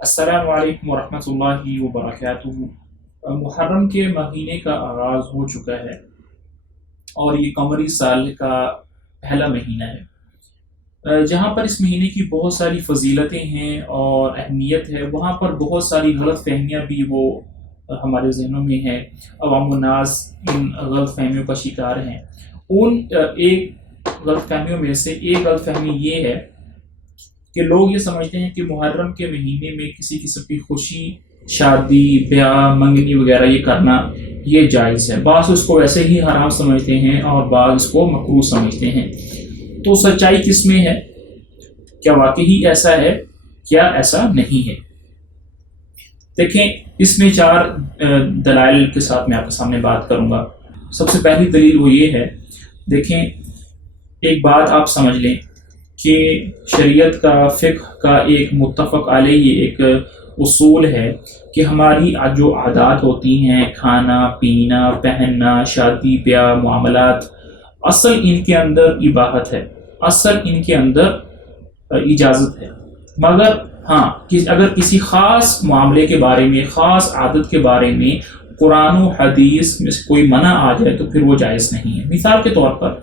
السلام علیکم ورحمۃ اللہ وبرکاتہ۔ محرم کے مہینے کا آغاز ہو چکا ہے اور یہ قمری سال کا پہلا مہینہ ہے۔ جہاں پر اس مہینے کی بہت ساری فضیلتیں ہیں اور اہمیت ہے، وہاں پر بہت ساری غلط فہمیاں بھی وہ ہمارے ذہنوں میں ہیں۔ عوام الناس ان غلط فہمیوں کا شکار ہیں۔ ایک غلط فہمیوں میں سے ایک غلط فہمی یہ ہے کہ لوگ یہ سمجھتے ہیں کہ محرم کے مہینے میں کسی قسم کی خوشی، شادی، بیاہ، منگنی وغیرہ یہ کرنا یہ جائز ہے۔ بعض اس کو ویسے ہی حرام سمجھتے ہیں اور بعض اس کو مکروہ سمجھتے ہیں۔ تو سچائی کس میں ہے؟ کیا واقعی ایسا ہے؟ کیا ایسا نہیں ہے؟ دیکھیں، اس میں 4 دلائل کے ساتھ میں آپ کے سامنے بات کروں گا۔ سب سے پہلی دلیل وہ یہ ہے، دیکھیں ایک بات آپ سمجھ لیں کہ شریعت کا، فقہ کا ایک متفق علیہ ایک اصول ہے کہ ہماری جو عادات ہوتی ہیں، کھانا پینا، پہننا، شادی بیاہ، معاملات، اصل ان کے اندر اباحت ہے، اصل ان کے اندر اجازت ہے۔ مگر ہاں، اگر کسی خاص معاملے کے بارے میں، خاص عادت کے بارے میں قرآن و حدیث میں سے کوئی منع آ جائے تو پھر وہ جائز نہیں ہے۔ مثال کے طور پر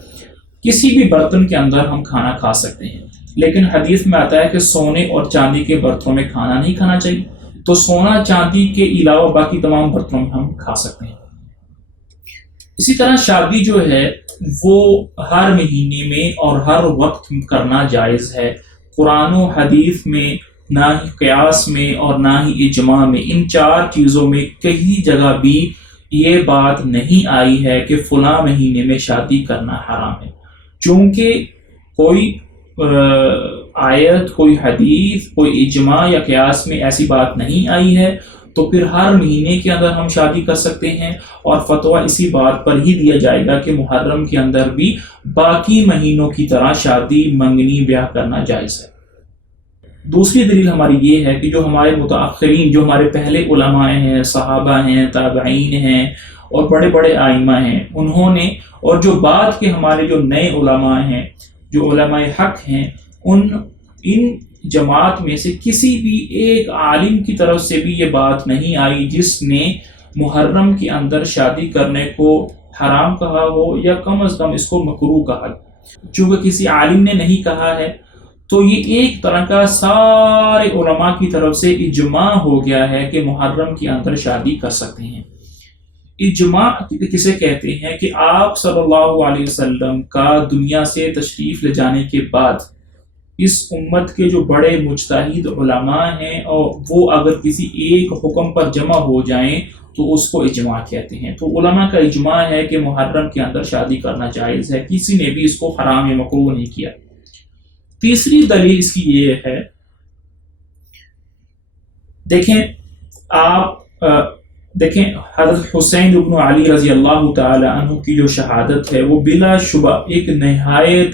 کسی بھی برتن کے اندر ہم کھانا کھا سکتے ہیں، لیکن حدیث میں آتا ہے کہ سونے اور چاندی کے برتنوں میں کھانا نہیں کھانا چاہیے۔ تو سونا چاندی کے علاوہ باقی تمام برتنوں میں ہم کھا سکتے ہیں۔ اسی طرح شادی جو ہے وہ ہر مہینے میں اور ہر وقت کرنا جائز ہے۔ قرآن و حدیث میں نہ ہی قیاس میں اور نہ ہی اجماع میں، ان 4 چیزوں میں کہیں جگہ بھی یہ بات نہیں آئی ہے کہ فلاں مہینے میں شادی کرنا حرام ہے۔ چونکہ کوئی آیت، کوئی حدیث، کوئی اجماع یا قیاس میں ایسی بات نہیں آئی ہے، تو پھر ہر مہینے کے اندر ہم شادی کر سکتے ہیں، اور فتویٰ اسی بات پر ہی دیا جائے گا کہ محرم کے اندر بھی باقی مہینوں کی طرح شادی، منگنی، بیاہ کرنا جائز ہے۔ دوسری دلیل ہماری یہ ہے کہ جو ہمارے متاخرین، جو ہمارے پہلے علماء ہیں، صحابہ ہیں، تابعین ہیں اور بڑے بڑے ائمہ ہیں، انہوں نے، اور جو بعد کے ہمارے جو نئے علماء ہیں، جو علماء حق ہیں، ان جماعت میں سے کسی بھی ایک عالم کی طرف سے بھی یہ بات نہیں آئی جس نے محرم کے اندر شادی کرنے کو حرام کہا ہو یا کم از کم اس کو مکروہ کہا۔ چونکہ کسی عالم نے نہیں کہا ہے تو یہ ایک طرح کا سارے علماء کی طرف سے اجماع ہو گیا ہے کہ محرم کے اندر شادی کر سکتے ہیں۔ اجماع کسے کہتے ہیں کہ آپ صلی اللہ علیہ وسلم کا دنیا سے تشریف لے جانے کے بعد اس امت کے جو بڑے مجتہد علماء ہیں، اور وہ اگر کسی ایک حکم پر جمع ہو جائیں تو اس کو اجماع کہتے ہیں۔ تو علماء کا اجماع ہے کہ محرم کے اندر شادی کرنا جائز ہے، کسی نے بھی اس کو حرام یا مکروہ نہیں کیا۔ تیسری دلیل اس کی یہ ہے، دیکھیں حضرت حسین ابن علی رضی اللہ تعالی عنہ کی جو شہادت ہے وہ بلا شبہ ایک نہایت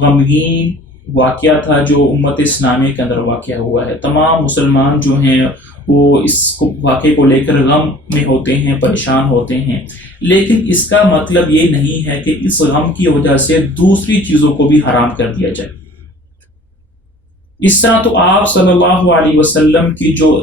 غمگین واقعہ تھا جو امت اسلامی کے اندر واقعہ ہوا ہے۔ تمام مسلمان جو ہیں وہ اس واقعے کو لے کر غم میں ہوتے ہیں، پریشان ہوتے ہیں، لیکن اس کا مطلب یہ نہیں ہے کہ اس غم کی وجہ سے دوسری چیزوں کو بھی حرام کر دیا جائے۔ اس طرح تو آپ صلی اللہ علیہ وسلم کی جو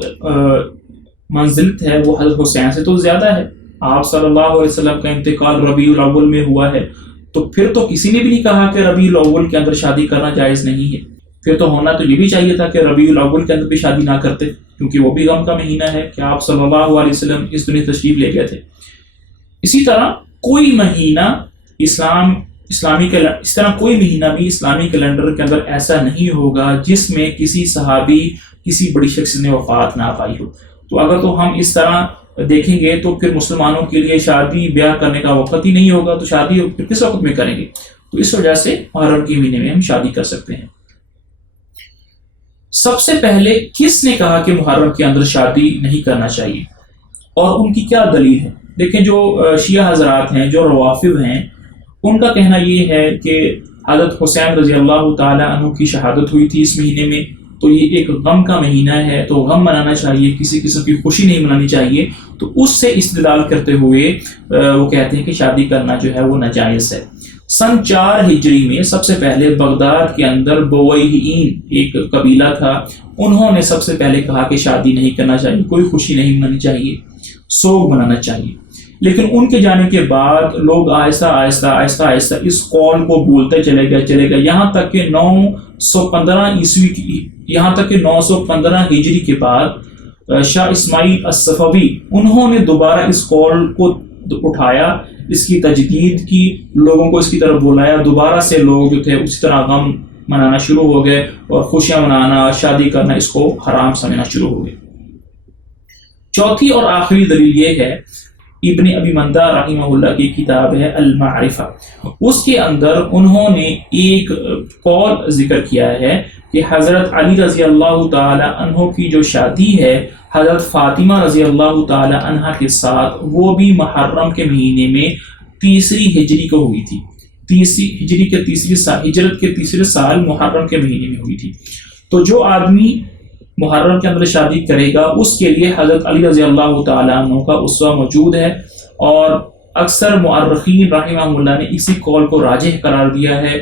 منزلت ہے وہ حضرت حسین سے تو زیادہ ہے۔ آپ صلی اللہ علیہ وسلم کا انتقال ربیع الاول میں ہوا ہے، تو پھر تو کسی نے بھی نہیں کہا کہ ربیع الاول کے اندر شادی کرنا جائز نہیں ہے۔ پھر تو ہونا تو یہ بھی چاہیے تھا کہ ربیع الاول کے اندر بھی شادی نہ کرتے، کیونکہ وہ بھی غم کا مہینہ ہے کہ آپ صلی اللہ علیہ وسلم اس دنیا تشریف لے گئے تھے۔ اسی طرح کوئی مہینہ اس طرح کوئی مہینہ بھی اسلامی کیلنڈر کے اندر ایسا نہیں ہوگا جس میں کسی صحابی، کسی بڑی شخص نے وفات نہ پائی ہو۔ تو اگر تو ہم اس طرح دیکھیں گے تو پھر مسلمانوں کے لیے شادی بیاہ کرنے کا وقت ہی نہیں ہوگا، تو شادی پھر کس وقت میں کریں گے؟ تو اس وجہ سے محرم کے مہینے میں ہم شادی کر سکتے ہیں۔ سب سے پہلے کس نے کہا کہ محرم کے اندر شادی نہیں کرنا چاہیے اور ان کی کیا دلیل ہے؟ دیکھیں، جو شیعہ حضرات ہیں، جو روافض ہیں، ان کا کہنا یہ ہے کہ حضرت حسین رضی اللہ تعالی عنہ کی شہادت ہوئی تھی اس مہینے میں، تو یہ ایک غم کا مہینہ ہے، تو غم منانا چاہیے، کسی قسم کی خوشی نہیں منانی چاہیے۔ تو اس سے استدلال کرتے ہوئے وہ کہتے ہیں کہ شادی کرنا جو ہے وہ ناجائز ہے۔ سن 4 ہجری میں سب سے پہلے بغداد کے اندر بویہین ایک قبیلہ تھا، انہوں نے سب سے پہلے کہا کہ شادی نہیں کرنا چاہیے، کوئی خوشی نہیں منانی چاہیے، سوگ منانا چاہیے۔ لیکن ان کے جانے کے بعد لوگ آہستہ آہستہ آہستہ آہستہ اس قول کو بولتے چلے گئے، یہاں تک کہ 915 ہجری کے بعد شاہ اسماعیل الصفوی انہوں نے دوبارہ اس قول کو اٹھایا، اس کی تجدید کی، لوگوں کو اس کی طرف بلایا، دوبارہ سے لوگ جو تھے اسی طرح غم منانا شروع ہو گئے اور خوشیاں منانا، شادی کرنا اس کو حرام سمجھنا شروع ہو گئے۔ چوتھی اور آخری دلیل یہ ہے، ابن ابی مندہ رحمہ اللہ کی کتاب ہے المعرفہ، اس کے اندر انہوں نے ایک قول ذکر کیا ہے کہ حضرت علی رضی اللہ تعالی عنہ کی جو شادی ہے حضرت فاطمہ رضی اللہ تعالی عنہ کے ساتھ، وہ بھی محرم کے مہینے میں 3 ہجری کو ہوئی تھی، ہجرت کے تیسرے سال محرم کے مہینے میں ہوئی تھی۔ تو جو آدمی محرم کے اندر شادی کرے گا اس کے لیے حضرت علی رضی اللہ تعالیٰ عنہ کا اسوہ موجود ہے، اور اکثر مؤرخین رحمہ اللہ نے اسی قول کو راجح قرار دیا ہے،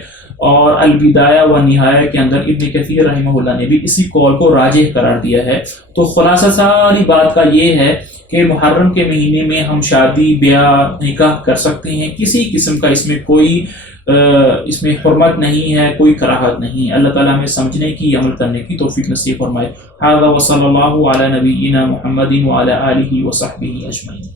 اور البدایہ و نہایہ کے اندر ابن کثیر رحمہ اللہ نے بھی اسی قول کو راجح قرار دیا ہے۔ تو خلاصہ ساری بات کا یہ ہے کہ محرم کے مہینے میں ہم شادی بیاہ نکاح کر سکتے ہیں، کسی قسم کا اس میں حرمت نہیں ہے، کوئی کراہت نہیں۔ اللہ تعالیٰ ہمیں سمجھنے کی، عمل کرنے کی توفیق نصیب فرمائے۔ ھذا وصلی اللہ علی نبینا محمد وعلی آلہ وصحبہ اجمعین۔